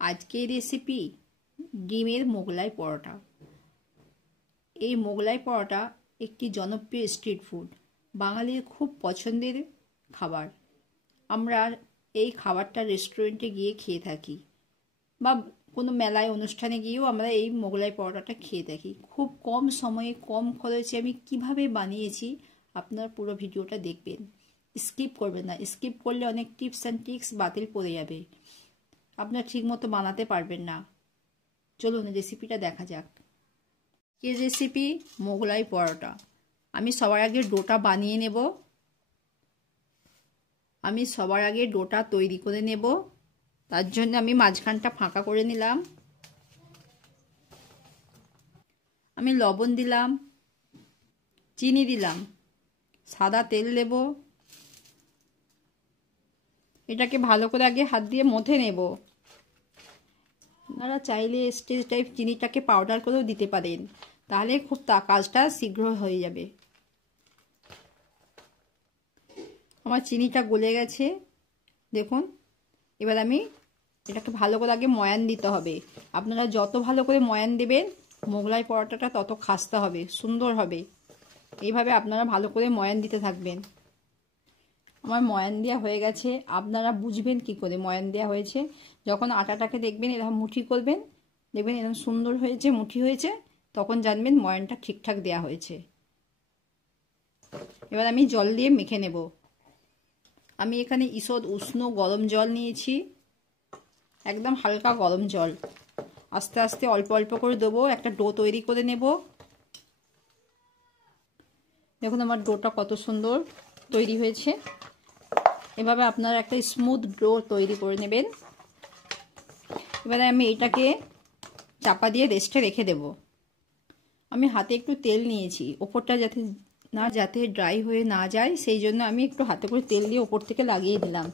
আজকের রেসিপি ডিমের মোগলাই পরোটা। এই মোগলাই পরোটা একটি জনপ্রিয় স্ট্রিট ফুড, বাঙালির খুব পছন্দের খাবার। আমরা এই খাবারটা রেস্টুরেন্টে গিয়ে খেয়ে থাকি বা কোনো মেলায় অনুষ্ঠানে গিয়েও আমরা এই মোগলাই পরোটাটা খেয়ে থাকি। খুব কম সময়ে কম খরচে আমি কিভাবে বানিয়েছি আপনারা পুরো ভিডিওটা দেখবেন, স্কিপ করবেন না। স্কিপ করলে অনেক টিপস অ্যান্ড ট্রিক্স বাতিল পড়ে যাবে, আপনারা ঠিকমতো বানাতে পারবেন না। চলুন রেসিপিটা দেখা যাক। এই রেসিপি মোগলাই পরোটা। আমি সবার আগে ডোটা বানিয়ে নেব। আমি সবার আগে ডোটা তৈরি করে নেব। তার জন্য আমি মাঝখানটা ফাঁকা করে নিলাম। আমি লবণ দিলাম, চিনি দিলাম, সাদা তেল দেব। এটাকে ভালো করে আগে হাত দিয়ে মথে নেব। আপনারা চাইলে স্টেজ টাইপ চিনিটাকে পাউডার করেও দিতে পারেন, তাহলে খুব কাজটা শীঘ্র হয়ে যাবে। আমার চিনিটা গলে গেছে দেখুন। এবার আমি এটাকে ভালো করে আগে ময়ান দিতে হবে। আপনারা যত ভালো করে ময়ান দেবেন মোগলাই পরোটাটা তত খাস্তা হবে, সুন্দর হবে। এইভাবে আপনারা ভালো করে ময়ান দিতে থাকবেন। আমার ময়ান দেওয়া হয়ে গেছে। আপনারা বুঝবেন কি করে ময়ান দেওয়া হয়েছে? যখন আটাটাকে দেখবেন এরকম মুঠি করবেন, দেখবেন এরকম সুন্দর হয়েছে, মুঠি হয়েছে, তখন জানবেন ময়ানটা ঠিকঠাক দেওয়া হয়েছে। এবার আমি জল দিয়ে মেখে নেব। আমি এখানে ঈষৎ উষ্ণ গরম জল নিয়েছি, একদম হালকা গরম জল। আস্তে আস্তে অল্প অল্প করে দেবো, একটা ডো তৈরি করে নেব। দেখুন আমার ডোটা কত সুন্দর তৈরি হয়েছে। এভাবে আপনারা একটা স্মুথ ডো তৈরি করে নেবেন। এবারে আমি এটাকে চাপা দিয়ে রেস্টে রেখে দেব। আমি হাতে একটু তেল নিয়েছি, ওপরটা যাতে ড্রাই হয়ে না যায়, সেই জন্য আমি একটু হাতে করে তেল দিয়ে ওপর থেকে লাগিয়ে দিলাম।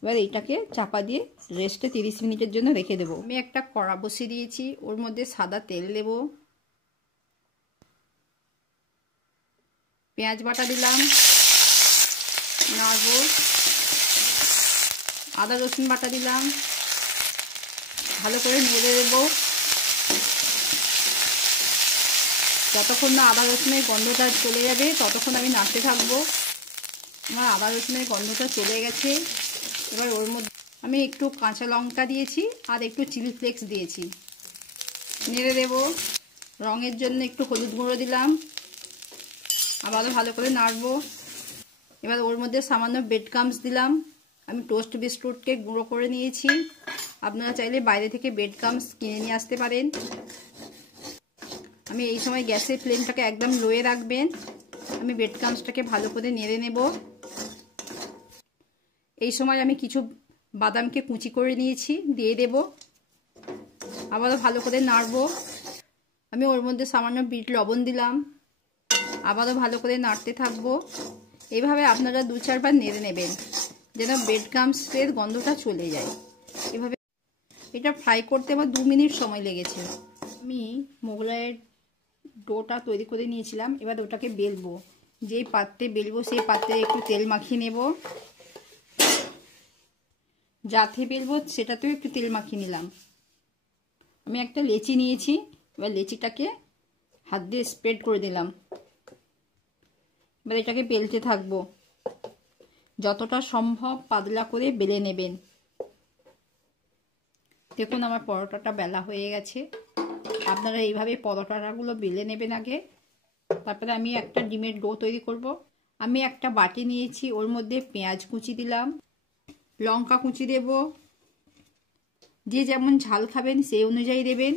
এবার এটাকে চাপা দিয়ে রেস্টে 30 মিনিটের জন্য রেখে দেব। আমি একটা কড়া বসিয়ে দিয়েছি, ওর মধ্যে সাদা তেল দেব, পেঁয়াজ বাটা দিলাম, নাড়ব, আদা রসুন বাটা দিলাম, ভালো করে নেড়ে দেব। যতক্ষণ না আদা রসুনের গন্ধটা চলে যাবে ততক্ষণ আমি নাড়তে থাকবো। আমার আদা রসুনের গন্ধটা চলে গেছে। এবার ওর মধ্যে আমি একটু কাঁচা লঙ্কা দিয়েছি আর একটু চিলি ফ্লেক্স দিয়েছি, নেড়ে দেব। রঙের জন্য একটু হলুদ গুঁড়ো দিলাম, আবারও ভালো করে নাড়বো। এবার ওর মধ্যে সামান্য ব্রেড ক্রাম্বস দিলাম। আমি টোস্ট বিস্কুটকে গুঁড়ো করে নিয়েছি, আপনারা চাইলে বাইরে থেকে ব্রেড ক্রাম্বস কিনে নিয়ে আসতে পারেন। আমি এই সময় গ্যাসের ফ্লেমটাকে একদম লোয়ে রাখবেন। আমি ব্রেড ক্রাম্বসটাকে ভালো করে নেড়ে নেব। এই সময় আমি কিছু বাদামকে কুচি করে নিয়েছি, দিয়ে দেব। আবারও ভালো করে নাড়বো। আমি ওর মধ্যে সামান্য বিট লবণ দিলাম, আবারও ভালো করে নাড়তে থাকবো। এইভাবে আপনারা 2-4 বার নেড়ে নেবেন, যেন ব্রেড ক্রাম্বসের গন্ধটা চলে যায়। এভাবে এটা ফ্রাই করতে আমার 2 মিনিট সময় লেগেছে। আমি মোগলাইয়ের ডোটা তৈরি করে নিয়েছিলাম। এবার ওটাকে বেলবো। যেই পাত্রে বেলবো সেই পাত্রে একটু তেল মাখিয়ে নেব। যাতে বেলবো সেটাতেও একটু তেল মাখিয়ে নিলাম। আমি একটা লেচি নিয়েছি, এবার লেচিটাকে হাত দিয়ে স্প্রেড করে দিলাম। এবার এটাকে বেলতে থাকবো। যতটা সম্ভব পাতলা করে বেলে নেবেন। দেখুন আমার পরোটাটা বেলা হয়ে গেছে। আপনারা এইভাবে পরোটাগুলো বেলে নেবেন আগে। তারপরে আমি একটা ডিমের ডো তৈরি করব। আমি একটা বাটি নিয়েছি, ওর মধ্যে পেঁয়াজ কুচি দিলাম, লঙ্কা কুচি দেব। যে যেমন ঝাল খাবেন সেই অনুযায়ী দেবেন।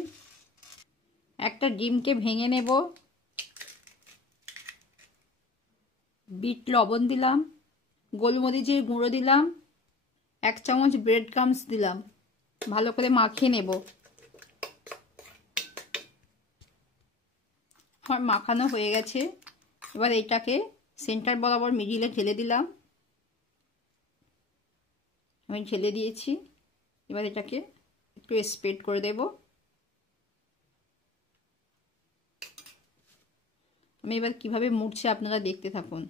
একটা ডিমকে ভেঙে নেব, বিট লবণ দিলাম, গোলমরিচের গুঁড়ো দিলাম, 1 চামচ ব্রেড ক্রাম্বস দিলাম। ভালো করে মাখিয়ে নেব। আমার মাখানো হয়ে গেছে। এবার এটাকে সেন্টার বরাবর মিডিলে ঢেলে দিলাম। আমি ঢেলে দিয়েছি। এবার এটাকে একটু স্প্রেড করে দেব। আমি এবার কিভাবে মুড়ছে আপনারা দেখতে থাকুন।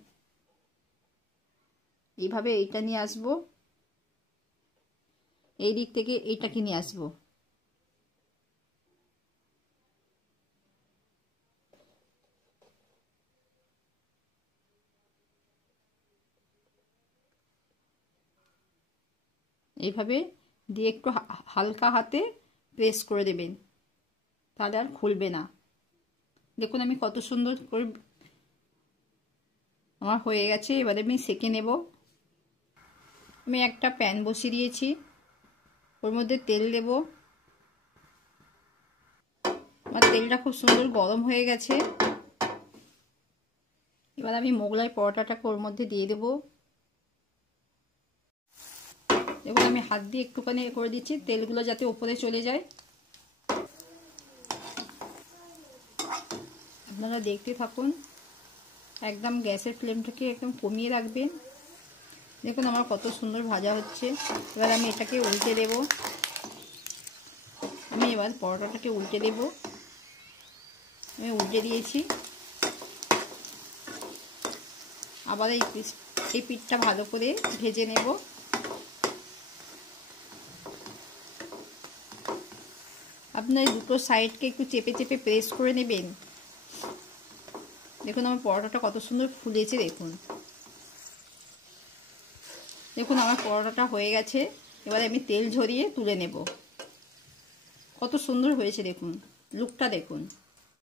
এইভাবে এইটা নিয়ে আসবো, এই দিক থেকে এইটাকে নিয়ে আসবো। এইভাবে দিয়ে একটু হালকা হাতে প্রেস করে দেবেন, তাহলে আর খুলবে না। দেখুন আমি কত সুন্দর করে আমার হয়ে গেছে। এবারে আমি সেঁকে নেব। আমি একটা প্যান বসিয়ে দিয়েছি, ওর মধ্যে তেল দেব। আমার তেলটা খুব সুন্দর গরম হয়ে গেছে। এবার আমি মোগলাই পরোটাটাকে ওর মধ্যে দিয়ে দেব। এবার আমি হাত দিয়ে একটুখানি করে দিচ্ছি, তেলগুলো যাতে উপরে চলে যায়। আপনারা দেখতে থাকুন, একদম গ্যাসের ফ্লেমটাকে একদম কমিয়ে রাখবেন। দেখুন আমার কত সুন্দর ভাজা হচ্ছে। এবার আমি এটাকে উল্টে দেব। আমি এবার পরোটাটাকে উল্টে দেব। আমি উল্টে দিয়েছি। আবার এই পিঠটা ভালো করে ভেজে নেব। আপনার দুটো সাইডকে একটু চেপে চেপে প্রেস করে নেবেন। দেখুন আমার পরোটাটা কত সুন্দর ফুলেছে। দেখুন দেখুন আমার পরোটাটা হয়ে গেছে। এবারে আমি তেল ঝরিয়ে তুলে নেব। কত সুন্দর হয়েছে দেখুন, লুকটা দেখুন।